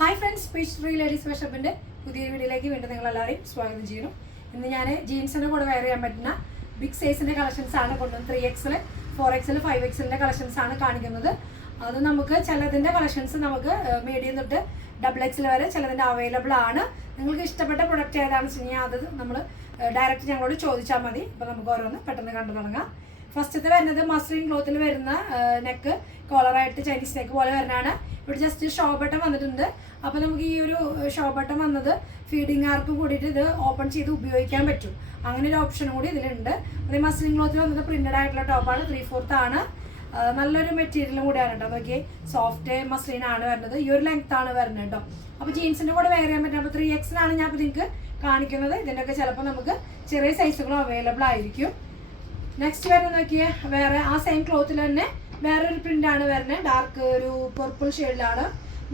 Hi friends peach tree ladies വർഷപ്പിന്റെ പുതിയ വീഡിയോയിലേക്ക് വീണ്ടും നിങ്ങൾ എല്ലാവരെയും സ്വാഗതം ചെയ്യുന്നു. ഇന്ന് ഞാൻ ജീൻസിന്റെ കൂടെ വെയർ ചെയ്യാൻ പറ്റുന്ന ബിഗ് കളക്ഷൻസ് ആണ് കൊണ്ടുവന്നത്. ത്രീ എക്സിൽ ഫോർ എക്സിൽ ഫൈവ് കളക്ഷൻസ് ആണ് കാണിക്കുന്നത്. അത് നമുക്ക് ചിലതിന്റെ കളക്ഷൻസ് നമുക്ക് മീഡിയം തൊട്ട് ഡബിൾ എക്സിൽ വരെ ചിലതിന്റെ അവൈലബിൾ ആണ്. നിങ്ങൾക്ക് ഇഷ്ടപ്പെട്ട പ്രൊഡക്റ്റ് ഏതാണെന്ന് വെച്ച് കഴിഞ്ഞാൽ അത് നമ്മൾ ഡയറക്റ്റ് ഞങ്ങളോട് ചോദിച്ചാൽ മതി. അപ്പോൾ നമുക്ക് ഓരോന്ന് പെട്ടെന്ന് കണ്ടു തുടങ്ങാം. ഫസ്റ്റത്തെ വരുന്നത് മസ്ലിൻ ക്ലോത്തിൽ വരുന്ന നെക്ക് കോളറായിട്ട് ചൈനീസ് നെക്ക് പോലെ വരുന്നതാണ്. ഇവിടെ ജസ്റ്റ് ഷോ വന്നിട്ടുണ്ട്. അപ്പോൾ നമുക്ക് ഈ ഒരു ഷോ വന്നത് ഫീഡിങ് ആർക്ക് കൂടിയിട്ട് ഇത് ഓപ്പൺ ചെയ്ത് ഉപയോഗിക്കാൻ പറ്റും. അങ്ങനെ ഒരു ഓപ്ഷൻ കൂടി ഇതിലുണ്ട്. അതേ മസ്ലിൻ ക്ലോത്തിൽ വന്നത് പ്രിന്റഡ് ആയിട്ടുള്ള ടോപ്പാണ് ത്രീ ഫോർത്ത് ആണ്. നല്ലൊരു മെറ്റീരിയലും കൂടിയാണ് കേട്ടോ. നോക്കി സോഫ്റ്റ് മസ്ലിൻ ആണ് വരുന്നത്. ഈ ഒരു ലെങ്ത് ആണ് വരുന്നത് കേട്ടോ. അപ്പോൾ ജീൻസിന്റെ കൂടെ വെയർ ചെയ്യാൻ പറ്റും അപ്പോൾ ത്രീ എക്സിലാണ് ഞാൻ നിങ്ങൾക്ക് കാണിക്കുന്നത്. ഇതിന്റെയൊക്കെ ചിലപ്പോൾ നമുക്ക് ചെറിയ സൈസുകളും അവൈലബിൾ ആയിരിക്കും. നെക്സ്റ്റ് വരുന്നത് നോക്കിയേ വേറെ ആ സെയിം ക്ലോത്തിൽ തന്നെ വേറൊരു ആണ് വരുന്നത്. ഡാർക്ക് ഒരു പർപ്പിൾ ഷെയ്ഡിലാണ്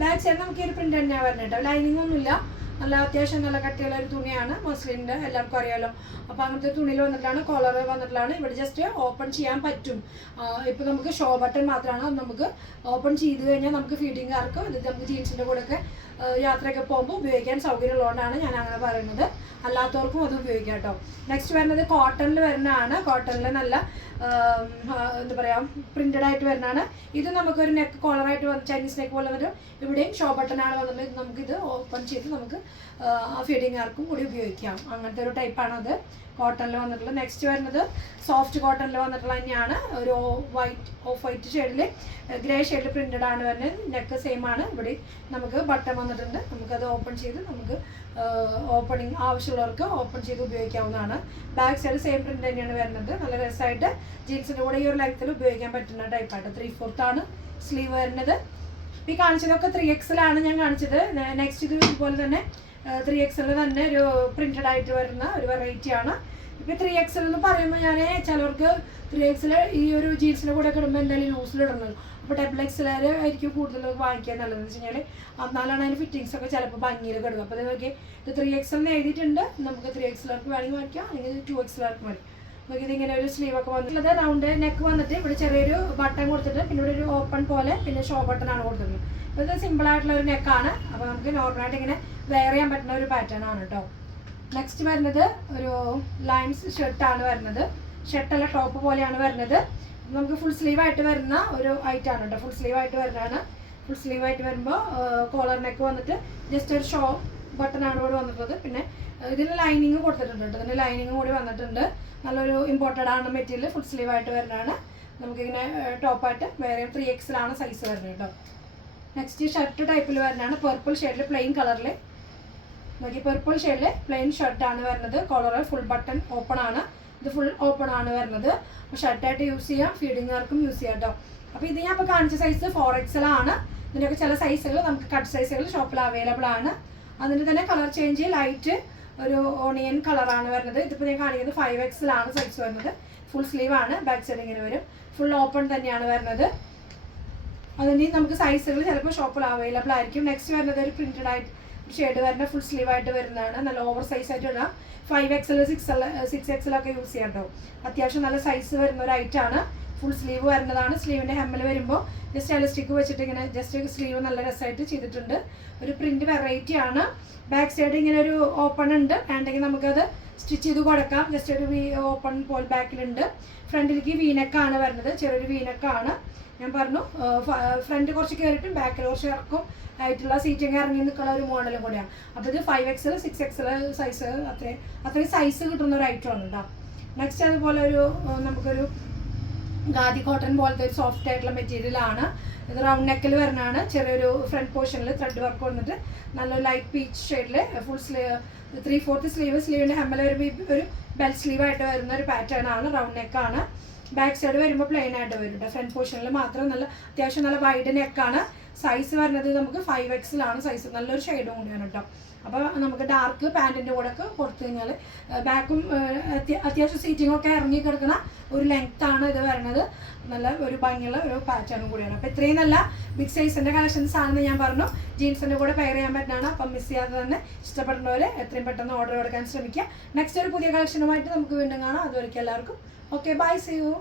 ബാക്ക് സൈഡ് നമുക്ക് ഈ ഒരു പ്രിന്റ് തന്നെയാണ് വരുന്നത് കേട്ടോ ലൈനിങ് ഒന്നുമില്ല. നല്ല അത്യാവശ്യം നല്ല കട്ടിയുള്ള ഒരു തുണിയാണ്. മസ്ലിന്റെ എല്ലാവർക്കും അറിയാമല്ലോ അപ്പോൾ അങ്ങനത്തെ തുണിയിൽ വന്നിട്ടാണ് കോളർ വന്നിട്ടാണ് ഇവിടെ ജസ്റ്റ് ഓപ്പൺ ചെയ്യാൻ പറ്റും. ഇപ്പോൾ നമുക്ക് ഷോ ബട്ടൺ മാത്രമാണ്. അത് നമുക്ക് ഓപ്പൺ ചെയ്ത് കഴിഞ്ഞാൽ നമുക്ക് ഫീഡിങ്കാർക്ക് ഇത് നമുക്ക് ജീൻസിന്റെ കൂടെയൊക്കെ യാത്രയൊക്കെ പോകുമ്പോൾ ഉപയോഗിക്കാൻ സൗകര്യമുള്ളതുകൊണ്ടാണ് ഞാൻ അങ്ങനെ പറയുന്നത്. അല്ലാത്തവർക്കും അത് ഉപയോഗിക്കാം കേട്ടോ. നെക്സ്റ്റ് വരുന്നത് കോട്ടണിൽ വരുന്നതാണ്. കോട്ടണിൽ നല്ല എന്താ പറയുക പ്രിന്റഡ് ആയിട്ട് വരുന്നതാണ്. ഇത് നമുക്കൊരു നെക്ക് കോളറായിട്ട് വന്ന് ചൈനീസ് നെക്ക് പോലെ വരും. ഇവിടെയും ഷോ ബട്ടണാണ് വന്നിട്ട് ഇത് നമുക്കിത് ഓപ്പൺ ചെയ്ത് നമുക്ക് ആ ഫീഡിങ് ആർക്കും കൂടി ഉപയോഗിക്കാം. അങ്ങനത്തെ ഒരു ടൈപ്പാണത്. കോട്ടണിൽ വന്നിട്ടുള്ളത് നെക്സ്റ്റ് വരുന്നത് സോഫ്റ്റ് കോട്ടണിൽ വന്നിട്ടുള്ള തന്നെയാണ്. ഒരു വൈറ്റ് ഓഫ് വൈറ്റ് ഷെയ്ഡിൽ ഗ്രേ ഷെയ്ഡിൽ പ്രിന്റഡ് ആണ് വരുന്നത്. നെക്ക് സെയിം ആണ്. ഇവിടെ നമുക്ക് ബട്ടൺ വന്നിട്ടുണ്ട്. നമുക്കത് ഓപ്പൺ ചെയ്ത് നമുക്ക് ഓപ്പണിങ് ആവശ്യമുള്ളവർക്ക് ഓപ്പൺ ചെയ്ത് ഉപയോഗിക്കാവുന്നതാണ്. ബാക്ക് സൈഡ് സെയിം പ്രിന്റ് തന്നെയാണ് വരുന്നത്. നല്ല രസമായിട്ട് ജീൻസിന്റെ കൂടെ ഈ ഒരു ലെങ്ത്തിൽ ഉപയോഗിക്കാൻ പറ്റുന്ന ടൈപ്പായിട്ട് ത്രീ ഫോർത്ത് ആണ് സ്ലീവ് വരുന്നത്. ഈ കാണിച്ചതൊക്കെ ത്രീ എക്സലാണ് ഞാൻ കാണിച്ചത്. നെക്സ്റ്റ് ഇത് ഇതുപോലെ തന്നെ ത്രീ എക്സിൽ തന്നെ ഒരു പ്രിന്റഡ് ആയിട്ട് വരുന്ന ഒരു വെറൈറ്റി ആണ്. ഇപ്പം ത്രീ എക്സൽ എന്ന് പറയുമ്പോൾ ഞാൻ ചിലർക്ക് ത്രീ എക്സൽ ഈ ഒരു ജീൻസിന്റെ കൂടെ ഒക്കെ ഇടുമ്പോൾ എന്തായാലും ലൂസിലിടുന്നത് അപ്പോൾ ഡബിൾ എക്സലാര് ആയിരിക്കും കൂടുതൽ വാങ്ങിക്കാൻ നല്ലതെന്ന് വെച്ച് കഴിഞ്ഞാൽ എന്നാലാണ് അതിന് ഫിറ്റിങ്സ് ഒക്കെ ചിലപ്പോൾ ഭംഗിയിൽ കിടക്കും അപ്പോൾ നോക്കി ഇത് ത്രീ എക്സൽ എന്ന് എഴുതിയിട്ടുണ്ട്. നമുക്ക് ത്രീ എക്സലർക്ക് വേണമെങ്കിൽ വാങ്ങിക്കാം. അല്ലെങ്കിൽ ടു എക്സലർക്ക് മതി. നമുക്ക് ഇങ്ങനെ ഒരു സ്ലീവ് ഒക്കെ വന്നിട്ടുള്ളത് റൗണ്ട് നെക്ക് വന്നിട്ട് ഇവിടെ ചെറിയൊരു ബട്ടൺ കൊടുത്തിട്ട് പിന്നെ ഇവിടെ ഒരു ഓപ്പൺ പോലെ പിന്നെ ഷോ ബട്ടൺ ആണ് അപ്പോൾ ഇത് സിമ്പിൾ ആയിട്ടുള്ള ഒരു നെക്കാണ് അപ്പോൾ നമുക്ക് നോർമലായിട്ട് ഇങ്ങനെ വെയർ ചെയ്യാൻ പറ്റുന്ന ഒരു പാറ്റേൺ ആണ് കേട്ടോ നെക്സ്റ്റ് വരുന്നത് ഒരു ലൈൻസ് ഷർട്ട് ആണ് വരുന്നത്. ഷർട്ടല്ല ടോപ്പ് പോലെയാണ് വരുന്നത്. നമുക്ക് ഫുൾ സ്ലീവ് ആയിട്ട് വരുന്ന ഒരു ഐറ്റം ആണ് കേട്ടോ ഫുൾ സ്ലീവ് ആയിട്ട് വരുന്നതാണ്. ഫുൾ സ്ലീവ് ആയിട്ട് വരുമ്പോൾ കോളർ നെക്ക് വന്നിട്ട് ജസ്റ്റ് ഒരു ഷോ ബട്ടൺ ആണ് ഇവിടെ വന്നിട്ടുള്ളത്. പിന്നെ ഇതിന് ലൈനിങ് കൊടുത്തിട്ടുണ്ട് കേട്ടോ. ഇതിന് ലൈനിങ് കൂടി വന്നിട്ടുണ്ട്. നല്ലൊരു ഇമ്പോർട്ടഡ് ആണ് മെറ്റീരിയൽ ഫുൾ സ്ലീവ് ആയിട്ട് വരുന്നതാണ്. നമുക്കിങ്ങനെ ടോപ്പായിട്ട് വേറെ ത്രീ എക്സിലാണ് സൈസ് വരുന്നത് കേട്ടോ. നെക്സ്റ്റ് ഷർട്ട് ടൈപ്പിൽ വരുന്നതാണ് പർപ്പിൾ ഷെയ്ഡിൽ പ്ലെയിൻ കളറിൽ നോക്കി പർപ്പിൾ ഷെയ്ഡിൽ പ്ലെയിൻ ഷർട്ടാണ് വരുന്നത്. കോളർ ഫുൾ ബട്ടൺ ഓപ്പൺ ആണ്. ഇത് ഫുൾ ഓപ്പൺ ആണ് വരുന്നത്. ഷർട്ടായിട്ട് യൂസ് ചെയ്യാം. ഫീഡിങ്ങുകാർക്കും യൂസ് ചെയ്യാം കേട്ടോ. അപ്പോൾ ഇത് ഞാൻ ഇപ്പോൾ കാണിച്ച സൈസ് ഫോർ എക്സൽ ആണ് ഇതിന്റെയൊക്കെ ചില സൈസുകൾ നമുക്ക് കട്ട് സൈസുകൾ ഷോപ്പിൽ അവൈലബിൾ ആണ്. അതിന്റെ തന്നെ കളർ ചേഞ്ച് ലൈറ്റ് ഒരു ഓണിയൻ കളറാണ് വരുന്നത്. ഇതിപ്പോൾ ഞാൻ കാണിക്കുന്നത് ഫൈവ് എക്സിലാണ് സൈസ് വരുന്നത്. ഫുൾ സ്ലീവ് ആണ്. ബാക്ക് സൈഡ് ഇങ്ങനെ വരും. ഫുൾ ഓപ്പൺ തന്നെയാണ് വരുന്നത്. അതിന് നമുക്ക് സൈസുകൾ ചിലപ്പോൾ ഷോപ്പിൽ അവൈലബിൾ ആയിരിക്കും. നെക്സ്റ്റ് വരുന്നത് ഒരു പ്രിന്റഡ് ആയിട്ട് ഷെയ്ഡ് വരുന്ന ഫുൾ സ്ലീവ് ആയിട്ട് വരുന്നതാണ്. നല്ല ഓവർ സൈസ് ആയിട്ട് ഇടാം. ഫൈവ് എക്സൽ സിക്സ് സിക്സ് എക്സലൊക്കെ യൂസ് ചെയ്യാം കേട്ടോ അത്യാവശ്യം നല്ല സൈസ് വരുന്ന ഒരു ആണ്. ഫുൾ സ്ലീവ് വരുന്നതാണ്. സ്ലീവിന്റെ ഹെമ്മൽ വരുമ്പോൾ ജസ്റ്റ് എലസ്റ്റിക് വെച്ചിട്ട് ഇങ്ങനെ ജസ്റ്റ് സ്ലീവ് നല്ല രസമായിട്ട് ചെയ്തിട്ടുണ്ട്. ഒരു പ്രിന്റ് വെറൈറ്റി ആണ്. ബാക്ക് സൈഡ് ഇങ്ങനെ ഒരു ഓപ്പൺ ഉണ്ട്. വേണ്ടെങ്കിൽ നമുക്കത് സ്റ്റിച്ച് ചെയ്ത് കൊടുക്കാം. ജസ്റ്റ് ഒരു വീ ഓപ്പൺ പോൾ ബാക്കിലുണ്ട് ഫ്രണ്ടിലേക്ക് വീനക്കാണ് വരുന്നത്. ചെറിയൊരു വീനക്കാണ് ഞാൻ പറഞ്ഞു ഫ്രണ്ട് കുറച്ച് കയറിയിട്ടും ബാക്കിൽ കുറച്ച് ഇറക്കും. ആയിട്ടുള്ള സീറ്റിംഗ് ഇറങ്ങി നിൽക്കുന്ന ഒരു മോഡലും കൂടെയാണ്. അപ്പോൾ ഇത് five XL six XL size അത്രയും അത്രയും സൈസ് കിട്ടുന്ന ഒരു ഐറ്റം ആണ് കേട്ടോ നെക്സ്റ്റ് അതുപോലെ ഒരു നമുക്കൊരു ഖാദി കോട്ടൺ പോലത്തെ ഒരു സോഫ്റ്റ് ആയിട്ടുള്ള മെറ്റീരിയൽ ആണ്. ഇത് റൗണ്ട് നെക്കിൽ വരുന്നതാണ് ചെറിയൊരു ഫ്രണ്ട് പോർഷനിൽ ത്രെഡ് വർക്ക് വന്നിട്ട് നല്ല ലൈറ്റ് പീച്ച് ഷെയ്ഡിൽ full sleeve three fourth sleeve സ്ലീവിന്റെ ഹെമ്മൽ ഒരു ഒരു ബെൽറ്റ് സ്ലീവ് ആയിട്ട് വരുന്ന ഒരു പാറ്റേൺ ആണ്. റൗണ്ട് നെക്കാണ് ബാക്ക് സൈഡ് വരുമ്പോൾ പ്ലെയിൻ ആയിട്ട് വരും ഫ്രണ്ട് പോർഷനിൽ മാത്രം നല്ല അത്യാവശ്യം നല്ല വൈഡ് നെക്കാണ് സൈസ് വരുന്നത് നമുക്ക് ഫൈവ് എക്സിലാണ് സൈസ് നല്ലൊരു ഷെയ്ഡും കൂടിയാണ് കേട്ടോ അപ്പോൾ നമുക്ക് ഡാർക്ക് പാന്റിന്റെ കൂടെ ഒക്കെ കൊടുത്തു കഴിഞ്ഞാൽ ബാക്കും അത്യാവശ്യം സീറ്റിംഗ് ഒക്കെ ഇറങ്ങി കിടക്കുന്ന ഒരു ലെങ്ത് ആണ് ഇത് വരുന്നത് നല്ല ഒരു ഭംഗിയുള്ള ഒരു പാറ്റേണും കൂടിയാണ്. അപ്പോൾ ഇത്രയും നല്ല ബിഗ് സൈസിന്റെ കളക്ഷൻസ് ആണെന്ന് ഞാൻ പറഞ്ഞു. ജീൻസിന്റെ കൂടെ പെയർ ചെയ്യാൻ പറ്റുന്നതാണ്. അപ്പം മിസ് ചെയ്യാതെ തന്നെ ഇഷ്ടപ്പെടുന്നവർ എത്രയും പെട്ടെന്ന് ഓർഡർ കൊടുക്കാൻ ശ്രമിക്കുക. നെക്സ്റ്റ് ഒരു പുതിയ കളക്ഷനുമായിട്ട് നമുക്ക് വീണ്ടും കാണാം. അതുവരെയ്ക്കും എല്ലാവർക്കും. Okay bye C U